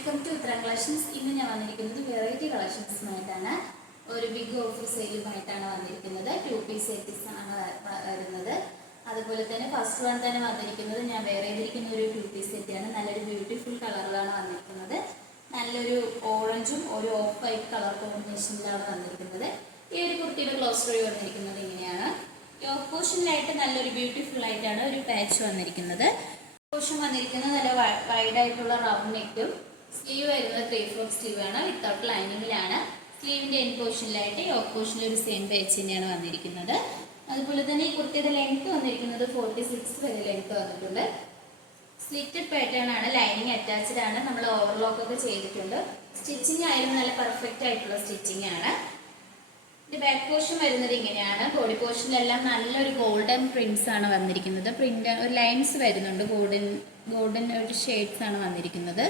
Welcome to ഉത്തരം collections. ഇന്ന് ഞാൻ വന്നിരിക്കുന്നത് വെറൈറ്റി കളക്ഷൻസുമായിട്ടാണ്. ഒരു ബിഗ് ഓഫർ സെയിലുമായിട്ടാണ് വന്നിരിക്കുന്നത്. 2 പീസ് സെറ്റ്സ് ആണ് വരുന്നത്. അതുപോലെ തന്നെ ഫസ്റ്റ് വൺ തന്നെ വന്നിരിക്കുന്നത് ഞാൻ വേറെ ചെയ്തിരിക്കുന്ന ഒരു 2 പീസ് സെറ്റാണ്. നല്ലൊരു ബ്യൂട്ടിഫുൾ കളറിലാണ് വന്നിരിക്കുന്നത്. നല്ലൊരു ഓറഞ്ചും ഒരു ഓഫ് വൈറ്റ് കളർ കോമ്പിനേഷനിലാണ് വന്നിരിക്കുന്നത്. ഈ ഒരു കുർത്തിയുടെ ക്ലോസ് റോയ് വന്നിരിക്കുന്നത് ഇങ്ങനെയാണ്. യോക്ക് പോർഷനിലായിട്ട് നല്ലൊരു ബ്യൂട്ടിഫുൾ ആയിട്ടാണ് ഒരു പാച്ച് വന്നിരിക്കുന്നത്. പോർഷൻ വന്നിരിക്കുന്നത് നല്ല വൈഡ് ആയിട്ടുള്ള റൗണ്ട് നെക്കും, സ്ലീവ് വരുന്നത് 3/4 സ്ലീവ് ആണ്, വിത്തൗട്ട് ലൈനിങ്ങിലാണ്. സ്ലീവിന്റെ എൻഡ് പോർഷനിലായിട്ട് യോക്ക് പോർഷനിൽ ഒരു സെയിം പാച്ച് തന്നെയാണ് വന്നിരിക്കുന്നത്. അതുപോലെ തന്നെ ഈ കുർത്തിയുടെ ലെങ്ത് വന്നിരിക്കുന്നത് 46 വരെ ലെങ്ത് വന്നിട്ടുണ്ട്. സ്ലിറ്റഡ് പാറ്റേൺ ആണ്, ലൈനിങ് അറ്റാച്ച്ഡ് ആണ്. നമ്മൾ ഓവർലോക്ക് ഒക്കെ ചെയ്തിട്ടുണ്ട്. സ്റ്റിച്ചിങ് ആയാലും നല്ല പെർഫെക്റ്റ് ആയിട്ടുള്ള സ്റ്റിച്ചിങ് ആണ്. ഇതിന്റെ ബാക്ക് പോർഷൻ വരുന്നത് ഇങ്ങനെയാണ്. ബോഡി പോർഷനിലെല്ലാം നല്ലൊരു ഗോൾഡൻ പ്രിന്റ്സ് ആണ് വന്നിരിക്കുന്നത്. പ്രിന്റ് ഒരു ലൈൻസ് വരുന്നുണ്ട്, ഗോൾഡൻ ഒരു ഷെയ്ഡ്സ് ആണ് വന്നിരിക്കുന്നത്.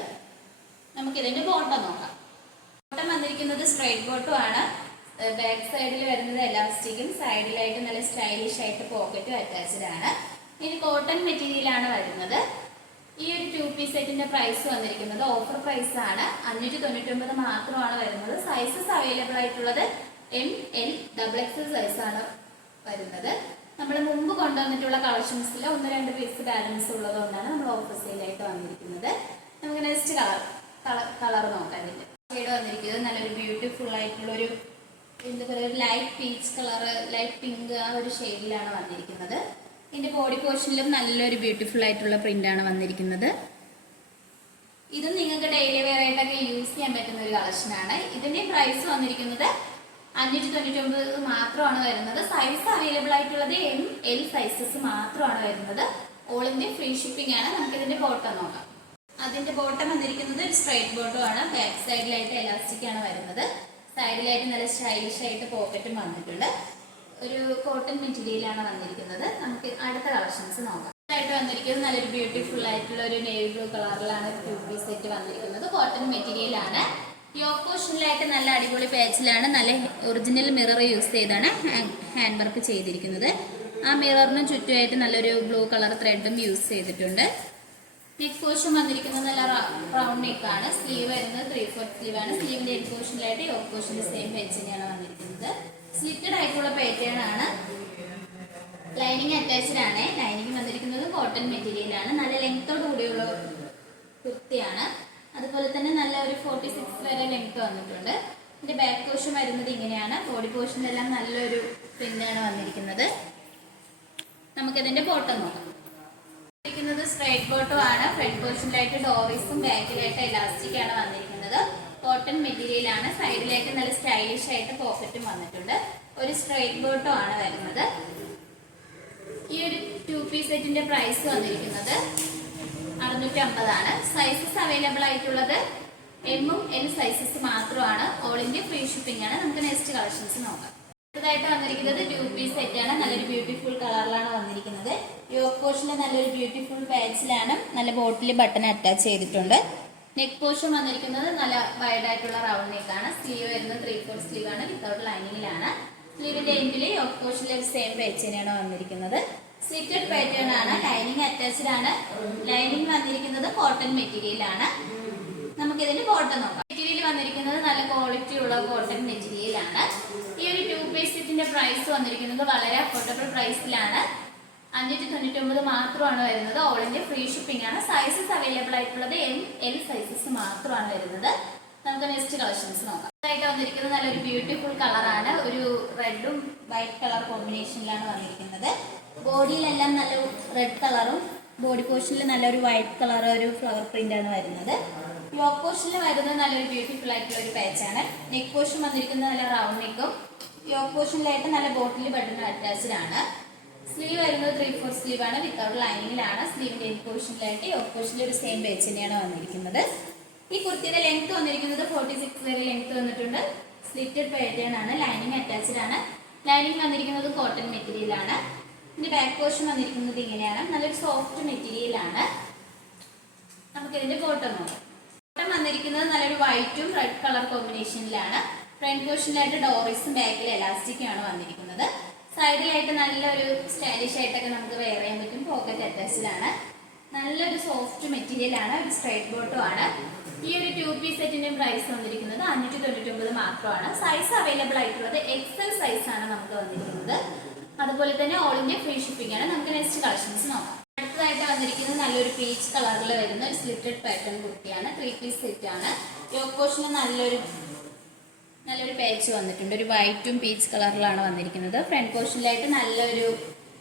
നമുക്കിതിന്റെ ബോട്ടം നോക്കാം. ബോട്ടം വന്നിരിക്കുന്നത് സ്ട്രൈറ്റ് ബോട്ടം ആണ്. ബാക്ക് സൈഡിൽ വരുന്നത് എലാസ്റ്റിക്കും, സൈഡിലായിട്ട് നല്ല സ്റ്റൈലിഷ് ആയിട്ട് പോക്കറ്റും അറ്റാച്ച്ഡ് ആണ്. ഇനി കോട്ടൺ മെറ്റീരിയൽ ആണ് വരുന്നത്. ഈ ഒരു 2 പീസ് സെറ്റിന്റെ പ്രൈസ് വന്നിരിക്കുന്നത് ഓഫർ പ്രൈസ് ആണ്. 599 മാത്രമാണ് വരുന്നത്. സൈസസ് അവൈലബിൾ ആയിട്ടുള്ളത് ML XXL സൈസ് ആണ് വരുന്നത്. നമ്മൾ മുമ്പ് കൊണ്ടുവന്നിട്ടുള്ള കളക്ഷൻസിൽ 1-2 പീസ് ബാലൻസ് ഉള്ളതുകൊണ്ടാണ് നമ്മൾ ഓഫർ സെയിലായിട്ട് വന്നിരിക്കുന്നത്. നമുക്ക് നെക്സ്റ്റ് കളർ നോക്കാം. ഇതിന്റെ ഷെയ്ഡ് വന്നിരിക്കുന്നത് നല്ലൊരു ബ്യൂട്ടിഫുൾ ആയിട്ടുള്ള ഒരു എന്താ പറയുക, light peach colour, light pink ആ ഒരു ഷെയ്ഡിലാണ് വന്നിരിക്കുന്നത്. ഇതിന്റെ ബോഡി പോർഷനിലും നല്ലൊരു ബ്യൂട്ടിഫുൾ ആയിട്ടുള്ള പ്രിന്റ് ആണ് വന്നിരിക്കുന്നത്. ഇതും നിങ്ങൾക്ക് ഡെയിലി വെയർ ആയിട്ടൊക്കെ യൂസ് ചെയ്യാൻ പറ്റുന്ന ഒരു കളക്ഷനാണ്. ഇതിന്റെ പ്രൈസ് വന്നിരിക്കുന്നത് 599 മാത്രമാണ് വരുന്നത്. സൈസ് അവൈലബിൾ ആയിട്ടുള്ളത് ML സൈസസ് മാത്രമാണ് വരുന്നത്. ഓൾ ഇന്ത്യ ഫ്രീ ഷിപ്പിംഗ് ആണ്. നമുക്ക് ഇതിന്റെ ബോട്ടം നോക്കാം. അതിന്റെ ബോട്ടം വന്നിരിക്കുന്നത് ഒരു സ്ട്രൈറ്റ് ബോട്ടം ആണ്. ബാക്ക് സൈഡിലായിട്ട് എലാസ്റ്റിക് ആണ് വരുന്നത്. സൈഡിലായിട്ട് നല്ല സ്റ്റൈലിഷ് ആയിട്ട് പോക്കറ്റും വന്നിട്ടുണ്ട്. ഒരു കോട്ടൺ മെറ്റീരിയൽ ആണ് വന്നിരിക്കുന്നത്. നമുക്ക് അടുത്ത കളക്ഷൻസ് നോക്കാം. ആയിട്ട് വന്നിരിക്കുന്നത് നല്ലൊരു ബ്യൂട്ടിഫുൾ ആയിട്ടുള്ള ഒരു നേവി ബ്ലൂ കളറിലാണ് 2 പീസ് സെറ്റ് വന്നിരിക്കുന്നത്. കോട്ടൺ മെറ്റീരിയൽ ആണ്. യോക്ക് പോർഷനിലായിട്ട് നല്ല അടിപൊളി പാച്ചിലാണ്. നല്ല ഒറിജിനൽ മിറർ യൂസ് ചെയ്താണ് ഹാൻഡ് വർക്ക് ചെയ്തിരിക്കുന്നത്. ആ മിററിനും ചുറ്റുമായിട്ട് നല്ലൊരു ബ്ലൂ കളർ ത്രെഡും യൂസ് ചെയ്തിട്ടുണ്ട്. നെക്ക് പോർഷൻ വന്നിരിക്കുന്നത് നല്ല റൗണ്ട് നെക്ക് ആണ്. സ്ലീവ് വരുന്നത് 3/4 സ്ലീവ് ആണ്. സ്ലീവിന്റെ എൻഡ് പോർഷനിലായിട്ട് യോക്ക് പോർഷന്റെ സെയിം പാച്ച് തന്നെയാണ് വന്നിരിക്കുന്നത്. സ്ലിറ്റഡ് ആയിട്ടുള്ള പാറ്റേൺ ആണ്. ലൈനിങ് അറ്റാച്ച്ഡ് ആണ്. ലൈനിങ് വന്നിരിക്കുന്നത് കോട്ടൺ മെറ്റീരിയൽ ആണ്. നല്ല ലെങ്തോട് കൂടിയുള്ള കുർത്തിയാണ്. അതുപോലെ തന്നെ നല്ല ഒരു 46 വരെ ലെങ്ത് വന്നിട്ടുണ്ട്. ഇതിന്റെ ബാക്ക് പോർഷൻ വരുന്നത് ഇങ്ങനെയാണ്. ബോഡി പോർഷനിലെല്ലാം നല്ലൊരു പ്രിന്റാണ് വന്നിരിക്കുന്നത്. നമുക്കിതിന്റെ ബോട്ടം നോക്കാം. സ്ട്രൈറ്റ് ബോട്ടം ആണ്. ഫ്രണ്ട് പോർഷനിലായിട്ട് ഡോറീസും ബാക്കിലായിട്ട് എലാസ്റ്റിക് ആണ് വന്നിരിക്കുന്നത്. കോട്ടൺ മെറ്റീരിയൽ ആണ്. സൈഡിലായിട്ട് നല്ല സ്റ്റൈലിഷ് ആയിട്ട് പോക്കറ്റും വന്നിട്ടുണ്ട്. ഒരു സ്ട്രൈറ്റ് ബോട്ടം ആണ് വരുന്നത്. ഈ ഒരു 2 പീസ് സെറ്റിന്റെ പ്രൈസ് വന്നിരിക്കുന്നത് 650 ആണ്. സൈസസ് അവൈലബിൾ ആയിട്ടുള്ളത് ML സൈസസ് മാത്രമാണ്. ഓൾ ഇന്ത്യ ഫ്രീ ഷിപ്പിംഗ് ആണ്. നമുക്ക് നെക്സ്റ്റ് കളക്ഷൻസ് നോക്കാം. അടുത്തതായിട്ട് വന്നിരിക്കുന്നത് 2 പീസ് സെറ്റ് ആണ്. നല്ലൊരു ബ്യൂട്ടിഫുൾ കളറിലാണ് വന്നിരിക്കുന്നത്. യോക്ക് പോർഷനിൽ നല്ലൊരു ബ്യൂട്ടിഫുൾ പാച്ചിലാണ്. നല്ല ബോട്ടിൽ ബട്ടൺ അറ്റാച്ച് ചെയ്തിട്ടുണ്ട്. നെക്ക് പോർഷൻ വന്നിരിക്കുന്നത് നല്ല വൈഡ് ആയിട്ടുള്ള റൗണ്ട് നെക്ക് ആണ്. സ്ലീവ് വരുന്നത് 3/4 സ്ലീവ് ആണ്, വിത്തൗട്ട് ലൈനിങ്ങിലാണ്. സ്ലീവിന്റെ എൻഡിൽ യോക്ക് പോർഷനിൽ ഒരു സെയിം പാച്ച് തന്നെയാണ് വന്നിരിക്കുന്നത്. സ്ലിറ്റഡ് പാറ്റേൺ ആണ്. ലൈനിങ് അറ്റാച്ച്ഡ് ആണ്. ലൈനിങ് വന്നിരിക്കുന്നത് കോട്ടൺ മെറ്റീരിയൽ ആണ്. നമുക്ക് ഇതിന്റെ ബോട്ടം നോക്കാം. മെറ്റീരിയൽ വന്നിരിക്കുന്നത് നല്ല ക്വാളിറ്റി ഉള്ള കോട്ടൺ മെറ്റീരിയൽ ആണ്. ഈ ഒരു 2 പീസ് സെറ്റിന്റെ പ്രൈസ് വന്നിരിക്കുന്നത് വളരെ അഫോർഡബിൾ പ്രൈസിലാണ്. 599 മാത്രമാണ് വരുന്നത്. ഓൾ ഇന്ത്യ ഫ്രീ ഷിപ്പിംഗ് ആണ്. സൈസസ് അവൈലബിൾ ആയിട്ടുള്ളത് ML സൈസസ് മാത്രമാണ് വരുന്നത്. നമുക്ക് നെക്സ്റ്റ് കളക്ഷൻസ് നോക്കാം. ആയിട്ട് വന്നിരിക്കുന്നത് നല്ലൊരു ബ്യൂട്ടിഫുൾ കളറാണ്. ഒരു റെഡും വൈറ്റ് കളർ കോമ്പിനേഷനിലാണ് വന്നിരിക്കുന്നത്. ബോഡിയിലെല്ലാം നല്ല റെഡ് കളറും ബോഡി പോർഷനിൽ നല്ലൊരു വൈറ്റ് കളർ ഒരു ഫ്ലവർ പ്രിന്റ് ആണ് വരുന്നത്. യോക്ക് പോർഷനിൽ വരുന്നത് നല്ലൊരു ബ്യൂട്ടിഫുൾ ആയിട്ടുള്ള ഒരു പാച്ചാണ്. നെക്ക് പോർഷൻ വന്നിരിക്കുന്നത് നല്ല റൗണ്ട് നെക്കും, യോക്ക് പോർഷനിലായിട്ട് നല്ല ബോട്ടിൽ ബട്ടൺ അറ്റാച്ച്ഡ് ആണ്. സ്ലീവ് വരുന്നത് 3/4 സ്ലീവ് ആണ്, വിത്തൗട്ട് ലൈനിങ്ങിലാണ്. സ്ലീവിന്റെ എൻഡ് പോർഷനിലായിട്ട് യോക്ക് പോർഷനിൽ ഒരു സെയിം പാച്ച് തന്നെയാണ് വന്നിരിക്കുന്നത്. ഈ കുർത്തിയുടെ ലെങ്ത് വന്നിരിക്കുന്നത് 46 വരെ ലെങ്ത് വന്നിട്ടുണ്ട്. സ്ലിറ്റഡ് പാറ്റേൺ ആണ്. ലൈനിങ് അറ്റാച്ച്ഡ് ആണ്. ലൈനിങ് വന്നിരിക്കുന്നത് കോട്ടൺ മെറ്റീരിയൽ ആണ്. ഇതിന്റെ ബാക്ക് പോർഷൻ വന്നിരിക്കുന്നത് ഇങ്ങനെയാണ്. നല്ലൊരു സോഫ്റ്റ് മെറ്റീരിയൽ ആണ്. നമുക്ക് ഇതിന്റെ ബോട്ടം നോക്കാം. ബോട്ടം വന്നിരിക്കുന്നത് നല്ലൊരു വൈറ്റും റെഡ് കളർ കോമ്പിനേഷനിലാണ്. ഫ്രണ്ട് പോർഷനിലായിട്ട് ഡോറീസും ബാക്കിൽ എലാസ്റ്റിക്കും ആണ് വന്നിരിക്കുന്നത്. സൈഡിലായിട്ട് നല്ലൊരു സ്റ്റൈലിഷ് ആയിട്ടൊക്കെ നമുക്ക് വെയർ ചെയ്യാൻ പറ്റും. പോക്കറ്റ് അറ്റാച്ച്ഡ് ആണ്. നല്ലൊരു സോഫ്റ്റ് മെറ്റീരിയൽ ആണ്, ഒരു സ്ട്രൈറ്റ് ബോട്ടം ആണ്. ഈ ഒരു 2 പീസ് സെറ്റിന്റെ പ്രൈസ് വന്നിരിക്കുന്നത് 599 മാത്രമാണ്. സൈസ് അവൈലബിൾ ആയിട്ടുള്ളത് എക്സൽ സൈസ് ആണ് നമുക്ക് വന്നിരിക്കുന്നത്. അതുപോലെ തന്നെ ഓൾ ഇന്ത്യ ഫ്രീ ഷിപ്പിംഗ് ആണ്. നമുക്ക് നെക്സ്റ്റ് കളക്ഷൻസ് നോക്കാം. അടുത്തതായിട്ട് വന്നിരിക്കുന്നത് നല്ലൊരു പീച്ച് കളറിൽ വരുന്ന ഒരു സ്ലിറ്റഡ് പാറ്റേൺ കുർത്തിയാണ്. 3 പീസ് സെറ്റ് ആണ്. യോക്ക് പോർഷന് നല്ലൊരു പാച്ച് വന്നിട്ടുണ്ട്. ഒരു വൈറ്റും പീച്ച് കളറിലാണ് വന്നിരിക്കുന്നത്. ഫ്രണ്ട് പോർഷനിലായിട്ട് നല്ലൊരു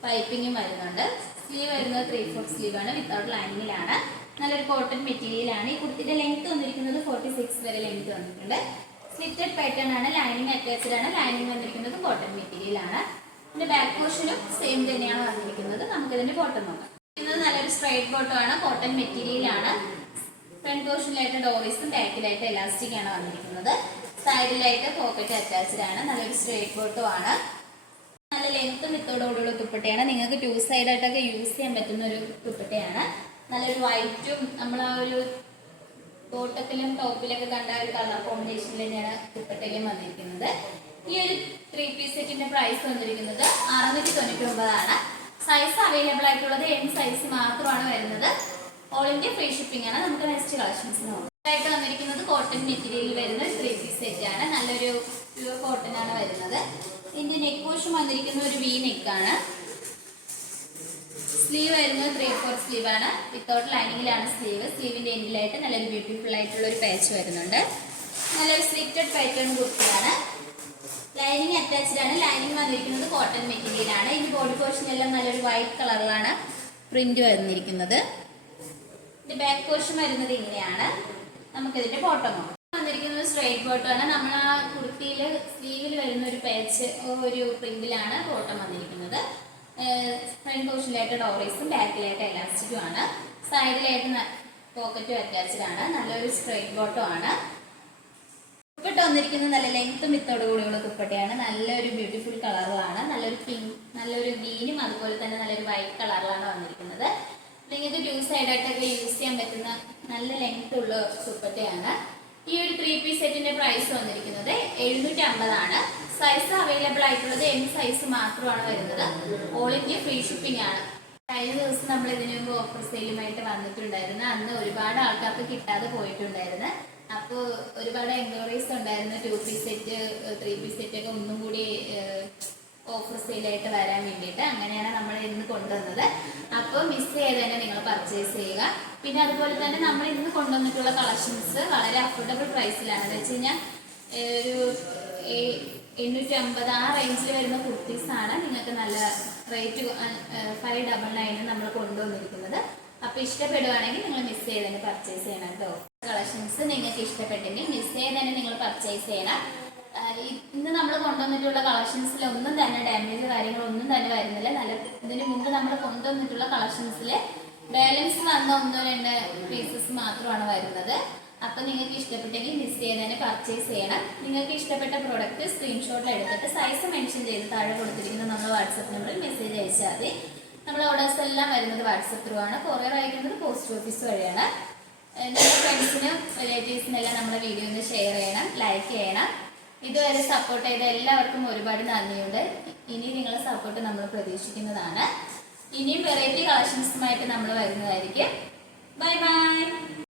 പൈപ്പിങ്ങും വരുന്നുണ്ട്. സ്ലീവ് വരുന്നത് 3/4 സ്ലീവ് ആണ്, വിത്തൗട്ട് ലൈനിങ്ങിലാണ്. നല്ലൊരു കോട്ടൺ മെറ്റീരിയൽ ആണ്. ഈ കുർത്തിയുടെ ലെങ്ത് വന്നിരിക്കുന്നത് 46 വരെ ലെങ്ത് വന്നിട്ടുണ്ട്. സ്ലിറ്റഡ് പാറ്റേൺ ആണ്, ലൈനിങ് അറ്റാച്ച്ഡ് ആണ്. ലൈനിങ് വന്നിരിക്കുന്നത് കോട്ടൺ മെറ്റീരിയൽ ആണ്. ഇതിന്റെ ബാക്ക് പോർഷനും സെയിം തന്നെയാണ് വന്നിരിക്കുന്നത്. നമുക്ക് ഇതിന്റെ ബോട്ടം നോക്കാം. ഇത് നല്ലൊരു സ്ട്രൈറ്റ് ബോട്ടം ആണ്, കോട്ടൺ മെറ്റീരിയൽ ആണ്. ഫ്രണ്ട് പോർഷനിലായിട്ട് ഡോറീസും ബാക്കിലായിട്ട് എലാസ്റ്റിക് ആണ് വന്നിരിക്കുന്നത്. സൈഡിലായിട്ട് പോക്കറ്റ് അറ്റാച്ച്ഡ് ആണ്. നല്ലൊരു സ്ട്രൈറ്റ് ബോട്ടം ആണ്. നല്ല ലെങ്ത് വിത്തോടുകൂടിയുള്ള ദുപ്പട്ടയാണ്. നിങ്ങൾക്ക് 2 സൈഡായിട്ടൊക്കെ യൂസ് ചെയ്യാൻ പറ്റുന്ന ഒരു ദുപ്പട്ടയാണ്. നല്ലൊരു വൈറ്റും നമ്മൾ ആ ഒരു ബോട്ടത്തിലും ടോപ്പിലൊക്കെ കണ്ട ഒരു കളർ കോമ്പിനേഷനിൽ തന്നെയാണ് ദുപ്പട്ടയിലും വന്നിരിക്കുന്നത്. ഈ ഒരു 3 പീസ് സെറ്റിന്റെ പ്രൈസ് വന്നിരിക്കുന്നത് 699 ആണ്. സൈസ് അവൈലബിൾ ആയിട്ടുള്ളത് M സൈസ് മാത്രമാണ് വരുന്നത്. ഓൾ ഇന്ത്യ ഫ്രീ ഷിപ്പിംഗ് ആണ്. നമുക്ക് നെക്സ്റ്റ് കളക്ഷൻസ് നോക്കാം. ആയിട്ട് വന്നിരിക്കുന്നത് കോട്ടൺ മെറ്റീരിയൽ വരുന്ന 3 പീസ് സെറ്റ് ആണ്. നല്ലൊരു പ്യൂർ കോട്ടൺ ആണ് വരുന്നത്. ഇതിന്റെ നെക്ക് പോർഷൻ വന്നിരിക്കുന്ന ഒരു വി നെക്ക് ആണ്. സ്ലീവ് വരുന്നത് 3/4 സ്ലീവ് ആണ്, വിത്തൗട്ട് ലൈനിങ്ങിലാണ് സ്ലീവ്. സ്ലീവിന്റെ എൻഡിലായിട്ട് നല്ലൊരു ബ്യൂട്ടിഫുൾ ആയിട്ടുള്ള ഒരു പാച്ച് വരുന്നുണ്ട്. നല്ലൊരു സ്ലിറ്റഡ് പാറ്റേൺ കുർത്തിയാണ്. ലൈനിങ് അറ്റാച്ച്ഡ് ആണ്. ലൈനിങ് വന്നിരിക്കുന്നത് കോട്ടൺ മെറ്റീരിയൽ ആണ്. ഇതിന്റെ ബോഡി പോർഷനെല്ലാം നല്ലൊരു വൈറ്റ് കളറിലാണ് പ്രിന്റ് വന്നിരിക്കുന്നത്. ഇതിന്റെ ബാക്ക് പോർഷൻ വരുന്നത് ഇങ്ങനെയാണ്. നമുക്കിതിന്റെ ബോട്ടം വന്നിരിക്കുന്നത് സ്ട്രൈറ്റ് ബോട്ടം ആണ്. നമ്മൾ ആ കുർത്തിയിൽ സ്ലീവിൽ വരുന്ന ഒരു പാച്ച് ഒരു പ്രിന്റിലാണ് ബോട്ടം വന്നിരിക്കുന്നത്. ഫ്രണ്ട് പോർഷനിലായിട്ട് ഡോറീസും ബാക്കിലായിട്ട് എലാസ്റ്റിക്കും ആണ്. സൈഡിലായിട്ട് പോക്കറ്റും അറ്റാച്ച്ഡ് ആണ്. നല്ലൊരു സ്ട്രൈറ്റ് ബോട്ടം ആണ്. ദുപ്പട്ട വന്നിരിക്കുന്നത് നല്ല ലെങ്ത്തും വിത്തോട് കൂടിയുള്ള ദുപ്പട്ടയാണ്. നല്ലൊരു ബ്യൂട്ടിഫുൾ കളറിലാണ്. നല്ലൊരു പിങ്ക്, നല്ലൊരു ഗ്രീനും അതുപോലെ തന്നെ നല്ലൊരു വൈറ്റ് കളറിലാണ് വന്നിരിക്കുന്നത്. നിങ്ങൾക്ക് 2 സൈഡായിട്ടൊക്കെ യൂസ് ചെയ്യാൻ പറ്റുന്ന നല്ല ലെങ്ത് ഉള്ള ദുപ്പട്ടയാണ്. ഈ ഒരു 3 പീസ് സെറ്റിന്റെ പ്രൈസ് വന്നിരിക്കുന്നത് 750 ആണ്. സൈസ് അവൈലബിൾ ആയിട്ടുള്ളത് M സൈസ് മാത്രമാണ് വരുന്നത്. ഓൾ ഇന്ത്യ ഫ്രീ ഷിപ്പിംഗ് ആണ്. കഴിഞ്ഞ ദിവസം നമ്മൾ ഇതിനു മുമ്പ് ഓഫർ സെയിലുമായിട്ട് വന്നിട്ടുണ്ടായിരുന്നു. അന്ന് ഒരുപാട് ആൾക്കാർക്ക് കിട്ടാതെ പോയിട്ടുണ്ടായിരുന്നു. അപ്പോൾ ഒരുപാട് എൻക്വയറീസ് ഉണ്ടായിരുന്നു. 2 പീസ് സെറ്റ് 3 പീസ് സെറ്റ് ഒക്കെ ഒന്നും കൂടി ഓഫർ സെയിലായിട്ട് വരാൻ വേണ്ടിയിട്ട്. അങ്ങനെയാണ് നമ്മൾ ഇന്ന് കൊണ്ടുവന്നത്. അപ്പോൾ മിസ് ചെയ്ത് തന്നെ നിങ്ങൾ പർച്ചേസ് ചെയ്യുക. പിന്നെ അതുപോലെ തന്നെ നമ്മൾ ഇന്ന് കൊണ്ടുവന്നിട്ടുള്ള കളക്ഷൻസ് വളരെ അഫോർഡബിൾ പ്രൈസിലാണ്. എന്ന് വെച്ച് കഴിഞ്ഞാൽ ഒരു 850 ആ റേഞ്ചിൽ വരുന്ന കുർത്തീസാണ്. നിങ്ങൾക്ക് നല്ല റേറ്റ് 599 നമ്മൾ കൊണ്ടുവന്നിരിക്കുന്നത്. അപ്പോൾ ഇഷ്ടപ്പെടുവാണെങ്കിൽ നിങ്ങൾ മിസ് ചെയ്ത് തന്നെ പർച്ചേസ് ചെയ്യണം കേട്ടോ. കളക്ഷൻസ് നിങ്ങൾക്ക് ഇഷ്ടപ്പെട്ടെങ്കിൽ മിസ് ചെയ്ത് തന്നെ നിങ്ങൾ പർച്ചേസ് ചെയ്യണം. ഇന്ന് നമ്മൾ കൊണ്ടുവന്നിട്ടുള്ള കളക്ഷൻസിൽ ഒന്നും തന്നെ ഡാമേജ് കാര്യങ്ങളൊന്നും തന്നെ വരുന്നില്ല. നല്ല ഇതിന് മുമ്പ് നമ്മൾ കൊണ്ടുവന്നിട്ടുള്ള കളക്ഷൻസിൽ ബാലൻസ് വന്ന 1-2 പീസസ് മാത്രമാണ് വരുന്നത്. അപ്പോൾ നിങ്ങൾക്ക് ഇഷ്ടപ്പെട്ടെങ്കിൽ മിസ് ചെയ്ത് തന്നെ പർച്ചേസ് ചെയ്യണം. നിങ്ങൾക്ക് ഇഷ്ടപ്പെട്ട പ്രോഡക്റ്റ് സ്ക്രീൻഷോട്ട് എടുത്തിട്ട് സൈസ് മെൻഷൻ ചെയ്ത് താഴെ കൊടുത്തിരിക്കുന്ന നമ്മുടെ വാട്സപ്പ് നമ്പറിൽ മെസ്സേജ് അയച്ചാൽ മതി. നമ്മുടെ ഓർഡേഴ്സ് എല്ലാം വരുന്നത് വാട്സപ്പ് ത്രൂ ആണ്. കൊറിയർ അയക്കുന്നത് പോസ്റ്റ് ഓഫീസ് വഴിയാണ്. നമ്മുടെ ഫ്രണ്ട്സിനും റിലേറ്റീവ്സിനെല്ലാം നമ്മുടെ വീഡിയോ ഒന്ന് ഷെയർ ചെയ്യണം, ലൈക്ക് ചെയ്യണം. ഇതുവരെ സപ്പോർട്ട് ചെയ്ത എല്ലാവർക്കും ഒരുപാട് നന്ദിയുണ്ട്. ഇനി നിങ്ങളുടെ സപ്പോർട്ട് നമ്മൾ പ്രതീക്ഷിക്കുന്നതാണ്. ഇനിയും വെറൈറ്റി കളക്ഷൻസുമായിട്ട് നമ്മൾ വരുന്നതായിരിക്കും. Bye bye.